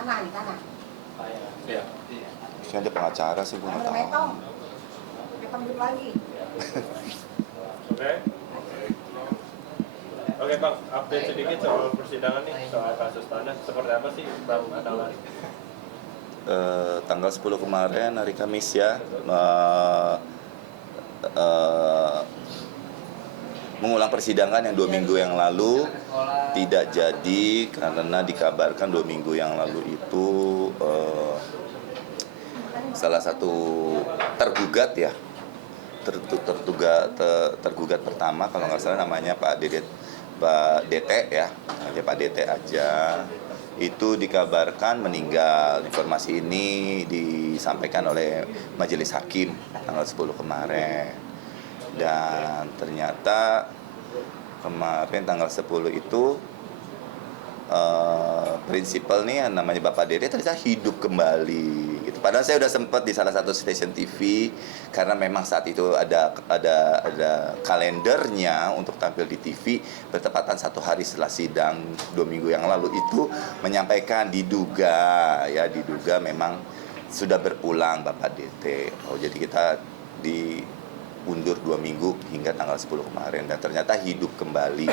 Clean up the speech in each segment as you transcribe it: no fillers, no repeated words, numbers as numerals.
Tanah nih, tanah. Iya. Ini ada pengacara sih, gue nggak tahu. Metong hidup lagi. Oke. Oke Bang, update sedikit soal persidangan nih, soal kasus tanah. Seperti apa sih Bang Adalari? Tanggal 10 kemarin, hari Kamis ya, mengulang persidangan yang 2 minggu yang lalu tidak jadi karena dikabarkan 2 minggu yang lalu itu salah satu tergugat ya, tergugat pertama kalau nggak salah namanya Pak DT ya, aja Pak DT aja, itu dikabarkan meninggal. Informasi ini disampaikan oleh Majelis Hakim tanggal 10 kemarin. Dan ternyata kemarin tanggal 10 itu prinsipal nih yang namanya Bapak Dede ternyata hidup kembali gitu. Padahal saya udah sempat di salah satu stasiun TV karena memang saat itu ada kalendernya untuk tampil di TV bertepatan 1 hari setelah sidang 2 minggu yang lalu, itu menyampaikan diduga memang sudah berulang Bapak DT. Oh, jadi kita diundur 2 minggu hingga tanggal 10 kemarin dan ternyata hidup kembali.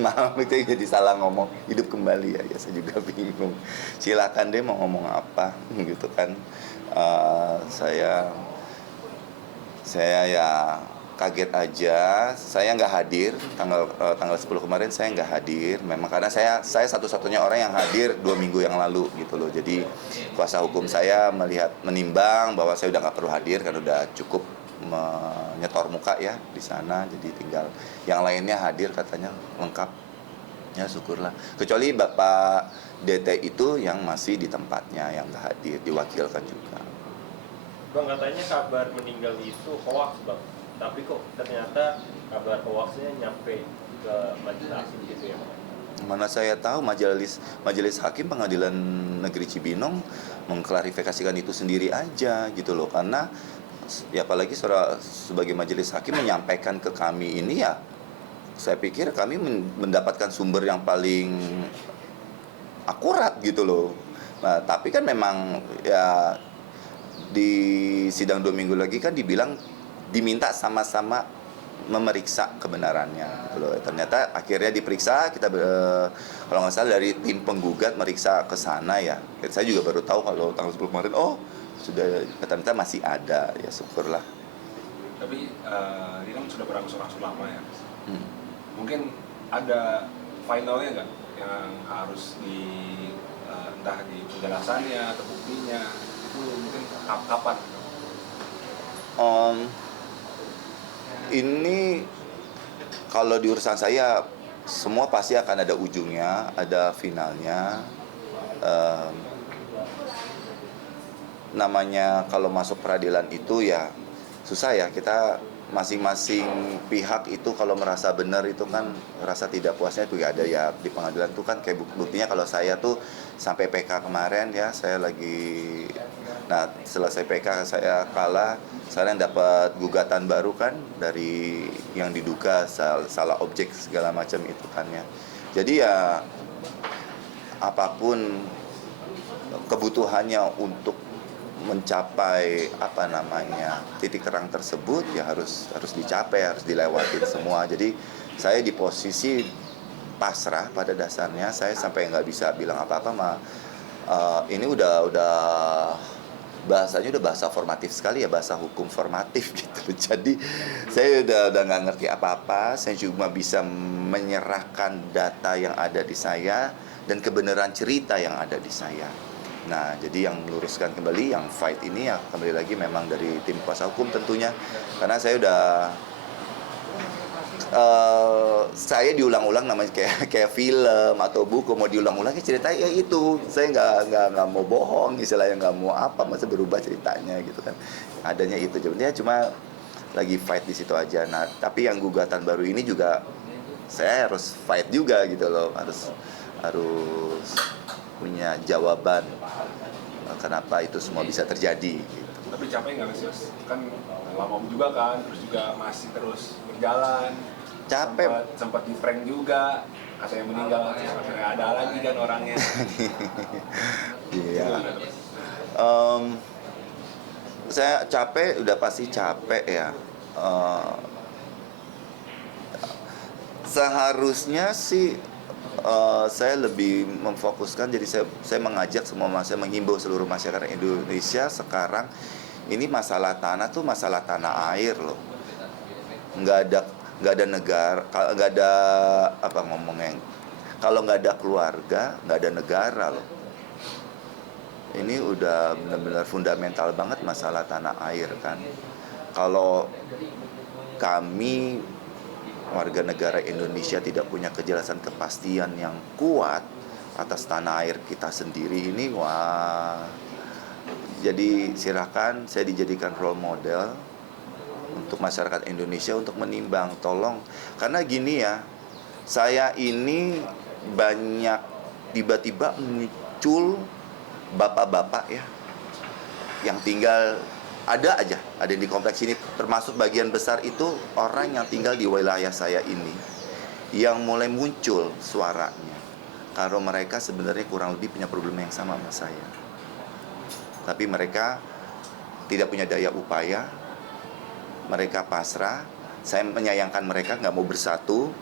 Maaf, itu jadi salah ngomong, hidup kembali ya saya juga bingung. Silakan deh mau ngomong apa gitu kan. Saya ya kaget aja. Saya nggak hadir tanggal 10 kemarin, saya nggak hadir. Memang karena saya satu-satunya orang yang hadir 2 minggu yang lalu gitu loh. Jadi kuasa hukum saya menimbang bahwa saya udah nggak perlu hadir karena udah cukup menyetor muka ya di sana, jadi tinggal yang lainnya hadir katanya lengkap ya, syukurlah, kecuali Bapak DT itu yang masih di tempatnya yang nggak hadir, diwakilkan juga. Bang, katanya kabar meninggal itu hoax Bang, tapi kok ternyata kabar hoaxnya nyampe ke majelis hakim gitu ya Bang? Mana saya tahu majelis hakim Pengadilan Negeri Cibinong mengklarifikasikan itu sendiri aja gitu loh, karena ya apalagi sebagai majelis hakim menyampaikan ke kami ini ya, saya pikir kami mendapatkan sumber yang paling akurat gitu loh. Nah, tapi kan memang ya di sidang 2 minggu lagi kan dibilang diminta sama-sama memeriksa kebenarannya gitu loh. Ternyata akhirnya diperiksa, kita kalau nggak salah dari tim penggugat meriksa ke sana ya. Saya juga baru tahu kalau tanggal 10 kemarin, oh sudah, ternyata masih ada, ya syukurlah. Tapi ini kan sudah berangsur-angsur lama ya. Mungkin ada finalnya nggak yang harus entah di penjelasannya atau buktinya itu mungkin kapan? Ini kalau di urusan saya semua pasti akan ada ujungnya, ada finalnya. Namanya kalau masuk peradilan itu ya susah ya, kita masing-masing pihak itu kalau merasa benar itu kan rasa tidak puasnya itu ya ada ya di pengadilan itu kan, kayak buktinya kalau saya tuh sampai PK kemarin ya, saya lagi selesai PK saya kalah, saya dapat gugatan baru kan dari yang diduga salah objek segala macam itu kan ya. Jadi ya apapun kebutuhannya untuk mencapai titik terang tersebut ya harus dicapai, harus dilewatin semua. Jadi saya di posisi pasrah pada dasarnya, saya sampai nggak bisa bilang apa-apa ini udah bahasanya udah bahasa formatif sekali ya, bahasa hukum formatif gitu. Jadi saya udah nggak ngerti apa-apa, saya cuma bisa menyerahkan data yang ada di saya dan kebenaran cerita yang ada di saya. Nah, jadi yang meluruskan kembali, yang fight ini ya kembali lagi memang dari tim kuasa hukum tentunya. Karena saya udah, saya diulang-ulang namanya kayak film atau buku, mau diulang-ulang ceritanya ya itu. Saya nggak mau bohong, istilahnya nggak mau masa berubah ceritanya gitu kan. Adanya itu, cuma lagi fight di situ aja. Nah, tapi yang gugatan baru ini juga saya harus fight juga gitu loh, harus punya jawaban kenapa itu semua bisa terjadi gitu. Tapi capek nggak sih Mas? Kan lama juga kan, terus juga masih terus berjalan. Capek. Sempat di prank juga. katanya meninggal, akhirnya ada lagi kan orangnya. Iya. Gimana tuh? Saya capek, udah pasti capek ya. Seharusnya sih saya lebih memfokuskan, jadi saya mengajak saya menghimbau seluruh masyarakat Indonesia sekarang ini masalah tanah tuh masalah tanah air loh. Nggak ada negara, nggak ada apa ngomongnya, kalau nggak ada keluarga nggak ada negara loh. Ini udah benar-benar fundamental banget masalah tanah air kan. Kalau kami warga negara Indonesia tidak punya kejelasan kepastian yang kuat atas tanah air kita sendiri ini, wah. Jadi silakan saya dijadikan role model untuk masyarakat Indonesia untuk menimbang, tolong. Karena gini ya, saya ini banyak tiba-tiba muncul bapak-bapak ya yang tinggal, ada yang di kompleks ini, termasuk bagian besar itu orang yang tinggal di wilayah saya ini, yang mulai muncul suaranya kalau mereka sebenarnya kurang lebih punya problem yang sama sama saya, tapi mereka tidak punya daya upaya, mereka pasrah. Saya menyayangkan mereka nggak mau bersatu.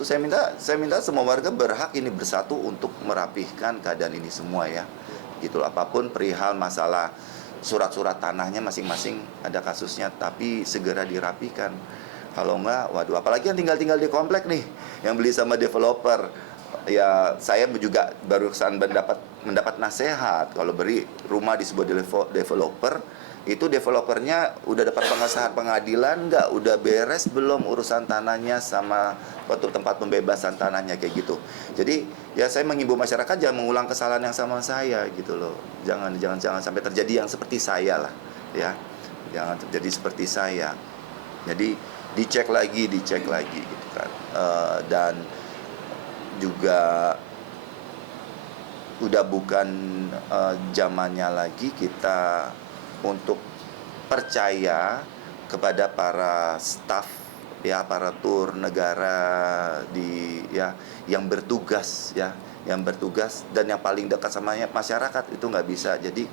Saya minta semua warga berhak ini bersatu untuk merapihkan keadaan ini semua ya. Gitu, apapun perihal masalah surat-surat tanahnya masing-masing ada kasusnya, tapi segera dirapikan. Kalau enggak, waduh, apalagi yang tinggal di komplek nih, yang beli sama developer. Ya, saya juga barusan mendapat nasihat kalau beri rumah di sebuah developer, itu developernya udah dapat pengesahan pengadilan nggak, udah beres belum urusan tanahnya sama waktu tempat pembebasan tanahnya kayak gitu. Jadi ya saya mengimbau masyarakat jangan mengulang kesalahan yang sama saya gitu loh. Jangan sampai terjadi yang seperti saya lah ya. Jangan terjadi seperti saya. Jadi dicek lagi gitu kan. Dan juga udah bukan zamannya lagi kita untuk percaya kepada para staf ya, aparatur negara yang bertugas dan yang paling dekat sama masyarakat, itu nggak bisa. Jadi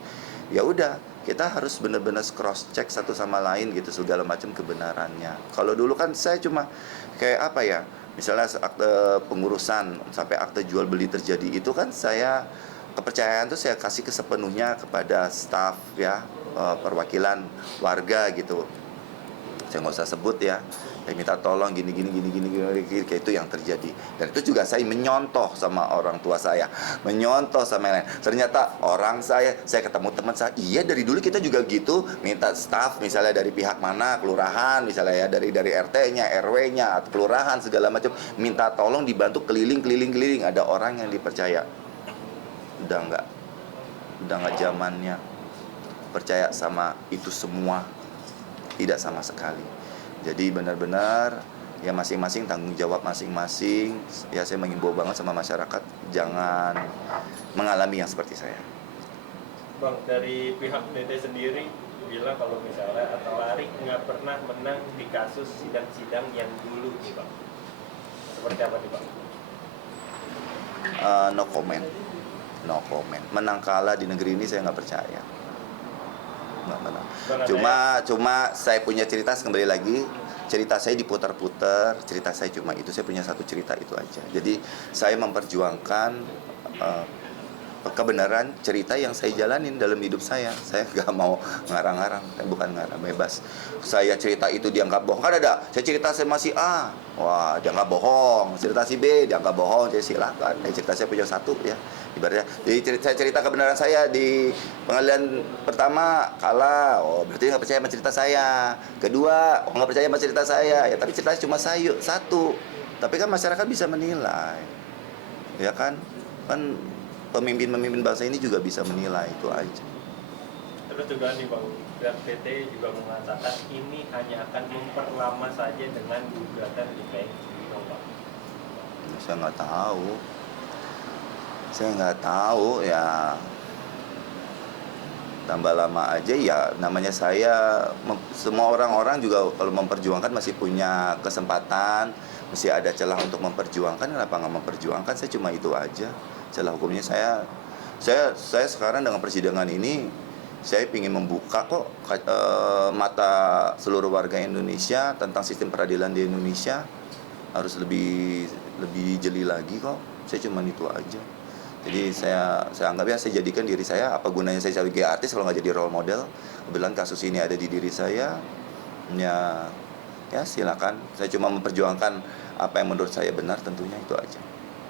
ya udah, kita harus benar-benar cross check satu sama lain gitu segala macam kebenarannya. Kalau dulu kan saya cuma kayak apa ya, misalnya akte pengurusan sampai akte jual beli terjadi, itu kan saya kepercayaan tuh saya kasih sepenuhnya kepada staf ya, perwakilan warga gitu. Saya nggak usah sebut ya. Saya minta tolong gini kayak itu yang terjadi. Dan itu juga saya menyontoh sama orang tua saya, menyontoh sama yang lain. Ternyata saya ketemu teman saya, iya dari dulu kita juga gitu, minta staf misalnya dari pihak mana, kelurahan misalnya ya, dari RT-nya, RW-nya, atau kelurahan segala macam, minta tolong dibantu keliling, ada orang yang dipercaya. Udah nggak zamannya percaya sama itu semua, tidak sama sekali. Jadi benar-benar ya masing-masing tanggung jawab masing-masing. Ya saya mengimbau banget sama masyarakat jangan mengalami yang seperti saya. Bang, dari pihak DT sendiri bilang kalau misalnya Atta Larik nggak pernah menang di kasus sidang-sidang yang dulu nih Bang. Seperti apa nih Bang? No comment. Menang kalah di negeri ini saya nggak percaya. Nggak menang. Cuma saya punya cerita, kembali lagi cerita saya diputar-putar, cerita saya cuma itu, saya punya satu cerita itu aja. Jadi saya memperjuangkan kebenaran cerita yang saya jalanin dalam hidup saya nggak mau ngarang-ngarang, bukan ngarang, bebas. Saya cerita itu dianggap bohong, kan ada, saya cerita saya masih A, wah dianggap bohong, cerita si B dianggap bohong, jadi silakan. Cerita saya punya satu ya, ibaratnya. Jadi saya cerita kebenaran saya di pengadilan pertama kalah, oh berarti nggak percaya sama cerita saya. Kedua, nggak percaya sama cerita saya, ya tapi ceritanya cuma satu. Tapi kan masyarakat bisa menilai, ya kan pemimpin bangsa ini juga bisa menilai, itu aja. Terus juga nih Bang, pihak PT juga mengatakan ini hanya akan memperlama saja dengan gugatan di PN Bang. Saya nggak tahu ya. tambah lama aja ya. Namanya saya, semua orang-orang juga kalau memperjuangkan masih punya kesempatan, masih ada celah untuk memperjuangkan. Kenapa nggak memperjuangkan? Saya cuma itu aja celah hukumnya. Saya sekarang dengan persidangan ini saya ingin membuka kok mata seluruh warga Indonesia tentang sistem peradilan di Indonesia, harus lebih jeli lagi kok. Saya cuma itu aja. Jadi saya anggap ya, saya jadikan diri saya, apa gunanya saya sebagai artis kalau nggak jadi role model. Kebetulan kasus ini ada di diri saya, ya silakan. Saya cuma memperjuangkan apa yang menurut saya benar, tentunya itu aja.